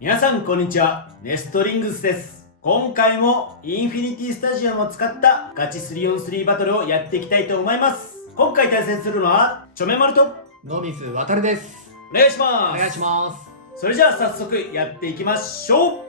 皆さんこんにちは、ネストリングスです。今回もインフィニティスタジアムを使ったガチ 3on3 バトルをやっていきたいと思います。今回対戦するのはちょめまると野水航です。お願いします。お願いします。それじゃあ早速やっていきましょう。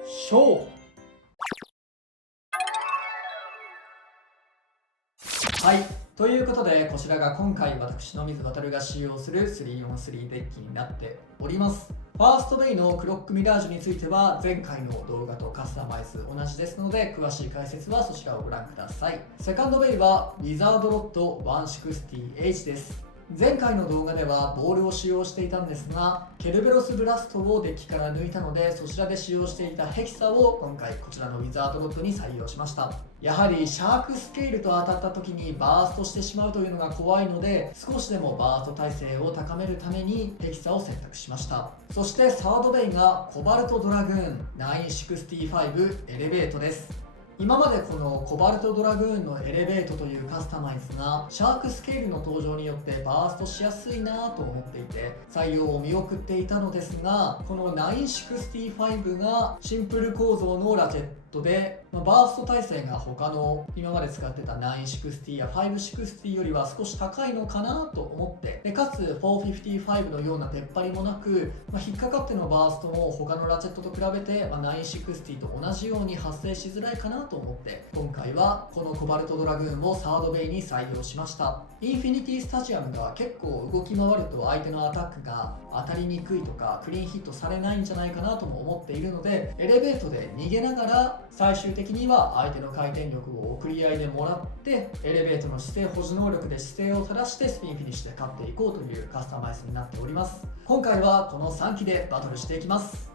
はい、ということでこちらが今回私野水航が使用する 3on3 デッキになっております。ファーストベイのクロックミラージュについては前回の動画とカスタマイズ同じですので、詳しい解説はそちらをご覧ください。セカンドベイはウィザードロッド 160H です。前回の動画ではボールを使用していたんですが、ケルベロスブラストをデッキから抜いたので、そちらで使用していたヘキサを今回こちらのウィザードロッドに採用しました。やはりシャークスケールと当たった時にバーストしてしまうというのが怖いので、少しでもバースト耐性を高めるためにヘキサを選択しました。そしてサードベイがコバルトドラグーン965エレベートです。今までこのコバルトドラグーンのエレベートというカスタマイズがシャークスケールの登場によってバーストしやすいなと思っていて採用を見送っていたのですが、この965がシンプル構造のラチェットで、バースト耐性が他の今まで使ってた960や560よりは少し高いのかなと思って、でかつ455のような出っ張りもなく、引っかかってのバーストも他のラチェットと比べて、960と同じように発生しづらいかなと思って今回はこのコバルトドラグーンをサードベイに採用しました。インフィニティスタジアムが結構動き回ると相手のアタックが当たりにくいとかクリーンヒットされないんじゃないかなとも思っているので、エレベートで逃げながら最終的には相手の回転力を送り合いでもらって、エレベートの姿勢保持能力で姿勢を正してスピンフィニッシュで勝っていこうというカスタマイズになっております。今回はこの3機でバトルしていきます。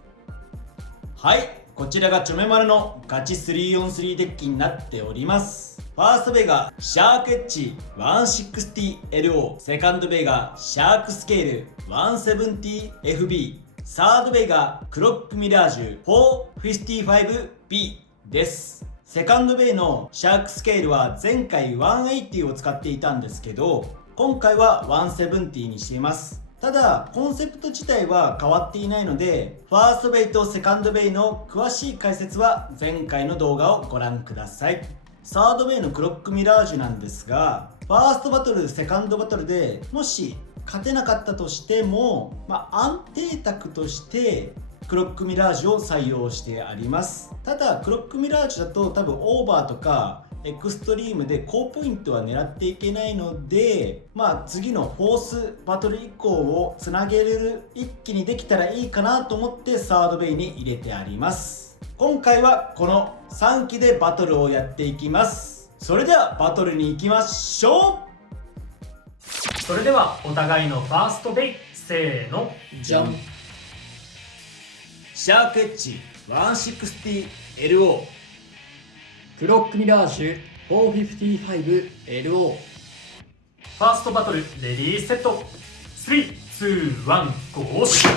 はい、こちらがちょめまるのガチ 3on3 デッキになっております。ファーストベイがシャークエッジ 160LO、 セカンドベイがシャークスケール 170FB、 サードベイがクロックミラージュ 455B です。セカンドベイのシャークスケールは前回180を使っていたんですけど、今回は170にしています。ただコンセプト自体は変わっていないので、ファーストベイとセカンドベイの詳しい解説は前回の動画をご覧ください。サードベイのクロックミラージュなんですが、ファーストバトルセカンドバトルでもし勝てなかったとしても、安定卓としてクロックミラージュを採用してあります。ただクロックミラージュだと多分オーバーとかエクストリームで高ポイントは狙っていけないので、次のフォースバトル以降をつなげれる一気にできたらいいかなと思ってサードベイに入れてあります。今回はこの3機でバトルをやっていきます。それではバトルに行きましょう。それではお互いのファーストベイ、せーのじゃん。シャークエッジ 160LO、 クロックミラージュ 455LO。 ファーストバトルレディーセット、3、2、1、ゴーシュ。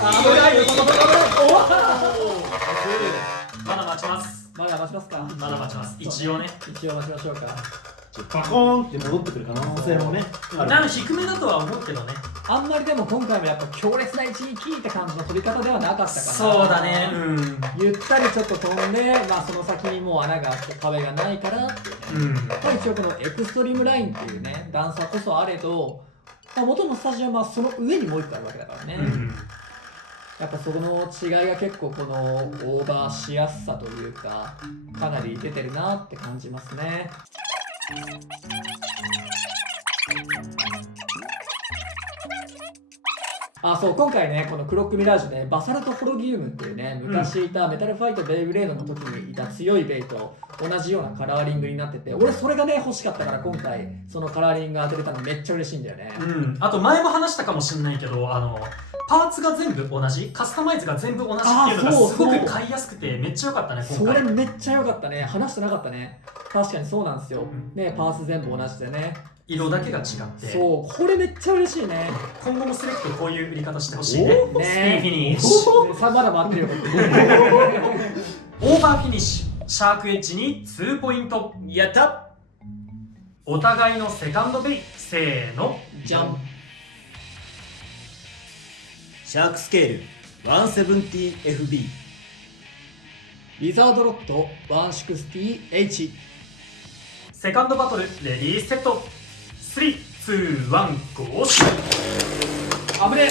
まだ待ちます。まだ待ちますか。まだ待ちます。一応ね。一応待ちましょうか。バコーンって戻ってくる可能性もねある。低めだとは思うけどね。あんまりでも今回もやっぱ強烈な位置に効いた感じの飛び方ではなかったかな。そうだね。ゆったりちょっと飛んで、その先にもう穴があって壁がないからっていうね。一応このエクストリームラインっていうね段差こそあれど、元のスタジアムはその上にもう一個あるわけだからね。やっぱそこの違いが結構このオーバーしやすさというかかなり出てるなって感じますね。そう今回ねこのクロックミラージュねバサルトホロギウムっていうね昔いたメタルファイトベイブレードの時にいた強いベイと同じようなカラーリングになってて、俺それがね欲しかったから今回そのカラーリングが当てれたのめっちゃ嬉しいんだよね。あと前も話したかもしれないけど、パーツが全部同じ、カスタマイズが全部同じっていうのがすごく買いやすくてめっちゃ良かったね今回。それめっちゃ良かったね。話してなかったね。確かにそうなんですよ。ねパーツ全部同じでね。色だけが違って、そうこれめっちゃ嬉しいね。今後もスレックこういう売り方してほしいね。スピンフィニッシュ。まだ待ってるよ。オーバーフィニッシュ、シャークエッジに2ポイント。やった。お互いのセカンドベイ、せーのじゃん。シャークスケール 170FB。リザードロット 160H。セカンドバトルレディーセット。3、2、1、ゴーシュ。危ねえ。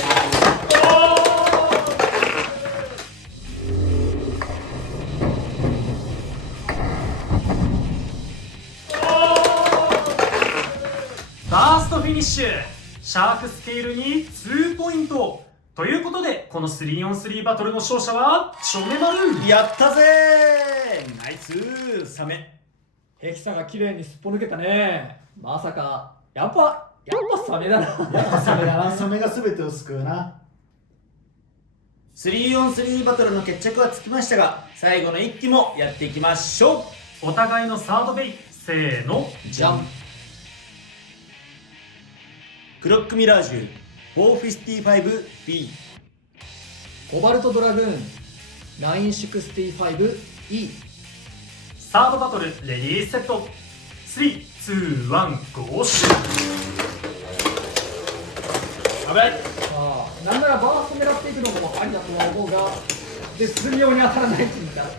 ファーストフィニッシュ。シャークスケールに2ポイント。ということで、この 3on3 バトルの勝者はチョメマル。やったぜー、ナイスサメ。ヘキサが綺麗にすっぽ抜けたね。まさかやっぱサメだな。やっぱサメだな。サメが全てを救うな。 3on3 バトルの決着はつきましたが、最後の1機もやっていきましょう。お互いのサードベイ、せーの。じゃん。クロックミラージュ 455B。 コバルトドラグーン 965E。 サードバトルレディーセット。3、2、1、ゴーシュ。危ない。なんならバースト狙っていくのもありだとは思うが、で進みように当たらないって言ったら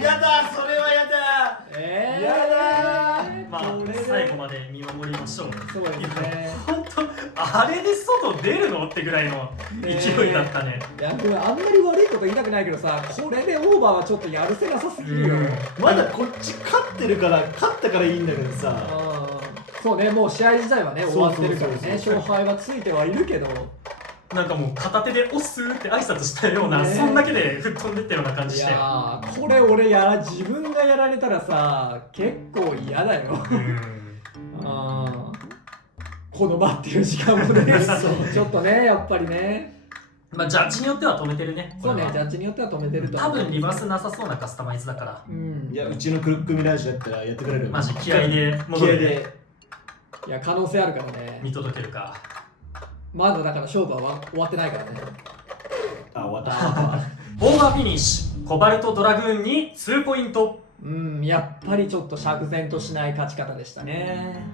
やだ、それはやだ。まあこれで最後まで見守りましょう。そうですね。本当あれで外出るのってぐらいの勢いだったね。いやこれあんまり悪いこと言いたくないけどさ、これでオーバーはちょっとやるせなさすぎるよ。まだこっち勝ってるから勝ったからいいんだけどさ。そうね、もう試合自体はね終わってるからね、そうそうそうそう勝敗はついてはいるけど、なんかもう片手で「おっす」って挨拶したような、ねそんだけで吹っ飛んでったような感じいして。やーこれ俺自分がやられたらさ結構嫌だよ。この待ってる時間もねちょっとねやっぱりね。まあジャッジによっては止めてるね。そうね、これはジャッジによっては止めてると多思う。分リバースなさそうなカスタマイズだから、うんいや、うちのクロックミラージュだったらやってくれる。マジ気合で気戻るね。合で。いや可能性あるからね。見届けるか。まだだから勝負は終わってないからね。あ、終わった。オーバーフィニッシュ。コバルトドラグーンに2ポイント。やっぱりちょっと釈然としない勝ち方でしたね。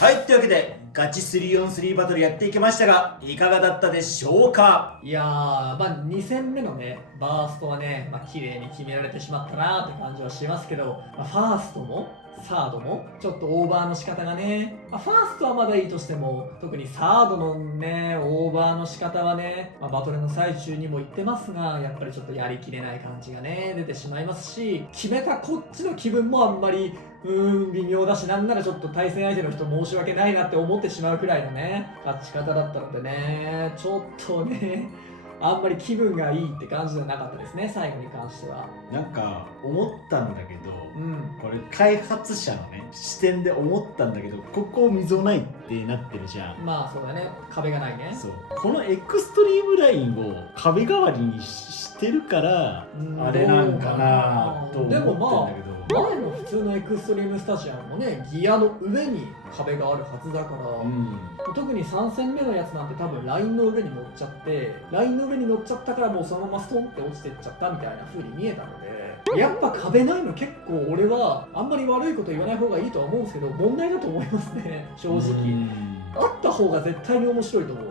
はい、というわけでガチ 3on3 バトルやっていきましたが、いかがだったでしょうか。いやー、まあ2戦目のねバーストはね、綺麗に決められてしまったなーって感じはしますけど、ファーストもサードもちょっとオーバーの仕方がね、ファーストはまだいいとしても特にサードのねオーバーの仕方はね、バトルの最中にも言ってますが、やっぱりちょっとやりきれない感じがね出てしまいますし、決めたこっちの気分もあんまり微妙だし、なんならちょっと対戦相手の人申し訳ないなって思ってしまうくらいのね勝ち方だったのでね、ちょっとねあんまり気分がいいって感じじゃなかったですね、最後に関しては。なんか思ったんだけど、うんこれ開発者のね視点で思ったんだけど、ここ溝ないってなってるじゃん。まあそうだね、壁がないね。そうこのエクストリームラインを壁代わりにしてるからあれなんかなと思ってんだけど、前の普通のエクストリームスタジアムもねギアの上に壁があるはずだから、特に3戦目のやつなんて多分ラインの上に乗っちゃって、ラインの上に乗っちゃったからもうそのままストンって落ちてっちゃったみたいな風に見えたので、やっぱ壁ないの結構俺はあんまり悪いこと言わない方がいいとは思うんですけど、問題だと思いますね正直。あった方が絶対に面白いと思う。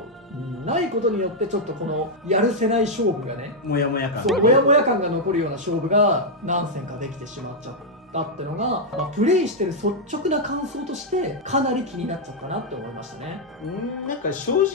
ないことによってちょっとこのやるせない勝負がね、もやもや感、そうモヤモヤ感が残るような勝負が何戦かできてしまっちゃったってのが、プレイしてる率直な感想としてかなり気になっちゃったなって思いましたね。なんか正直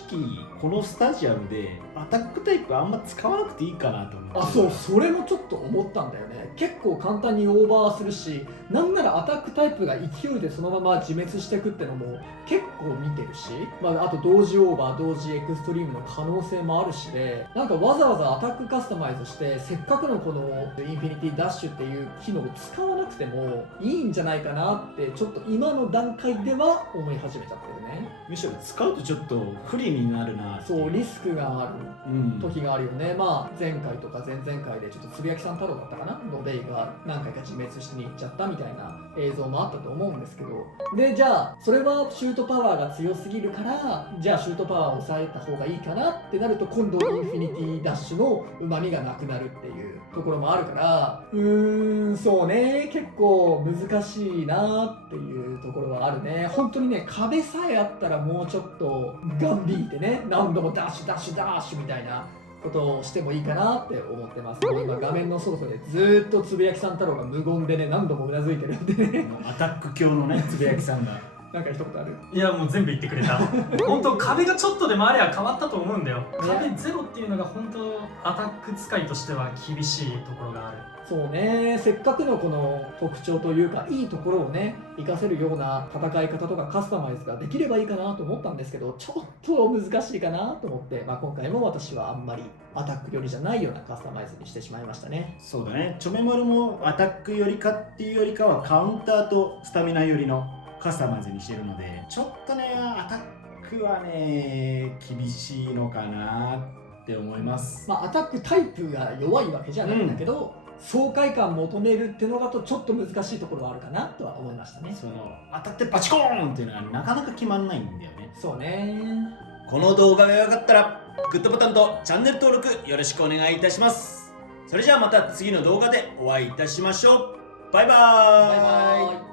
このスタジアムでアタックタイプあんま使わなくていいかなと思って。そうそれもちょっと思ったんだよね。結構簡単にオーバーするし、なんならアタックタイプが勢いでそのまま自滅していくってのも結構見てるし、あと同時オーバー同時エクストリームの可能性もあるしで、なんかわざわざアタックカスタマイズしてせっかくのこのインフィニティダッシュっていう機能を使わなくてもいいんじゃないかなってちょっと今の段階では思い始めちゃってるね。むしろ使うとちょっと不利になるなっていそうリスクがあるうん時があるよね。前回とか前々回でちょっとつぶやきさん太郎だったかなのベイが何回か自滅しに行っちゃったみたいな映像もあったと思うんですけど、でじゃあそれはシュートパワーが強すぎるからじゃあシュートパワーを抑えた方がいいかなってなると、今度インフィニティダッシュの旨味がなくなるっていうところもあるから、そうね結構難しいなっていうところはあるね。本当にね、壁さえあったらもうちょっとガンビーってね、何度もダッシュダッシュダッシュみたいなことをしてもいいかなって思ってます。もう今画面の外でずーっとつぶやきさん太郎が無言でね、何度もうなずいてるんでね。アタック教のねつぶやきさんがなんか一言ある？いやもう全部言ってくれた本当壁がちょっとでもあれば変わったと思うんだよ。壁ゼロっていうのが本当アタック使いとしては厳しいところがある。そうね、せっかくのこの特徴というかいいところをね活かせるような戦い方とかカスタマイズができればいいかなと思ったんですけど、ちょっと難しいかなと思って、今回も私はあんまりアタック寄りじゃないようなカスタマイズにしてしまいましたね。そうだね、チョメマルもアタックよりかっていうよりかはカウンターとスタミナ寄りのカスタマイズにしてるので、ちょっとねアタックはね厳しいのかなって思います。アタックタイプが弱いわけじゃないんだけど、爽快感求めるってのだとちょっと難しいところはあるかなとは思いましたね。その当たってバチコーンっていうのがなかなか決まんないんだよね。そうね。この動画が良かったらグッドボタンとチャンネル登録よろしくお願いいたします。それじゃあまた次の動画でお会いいたしましょう。バイバーイ。バイバイ。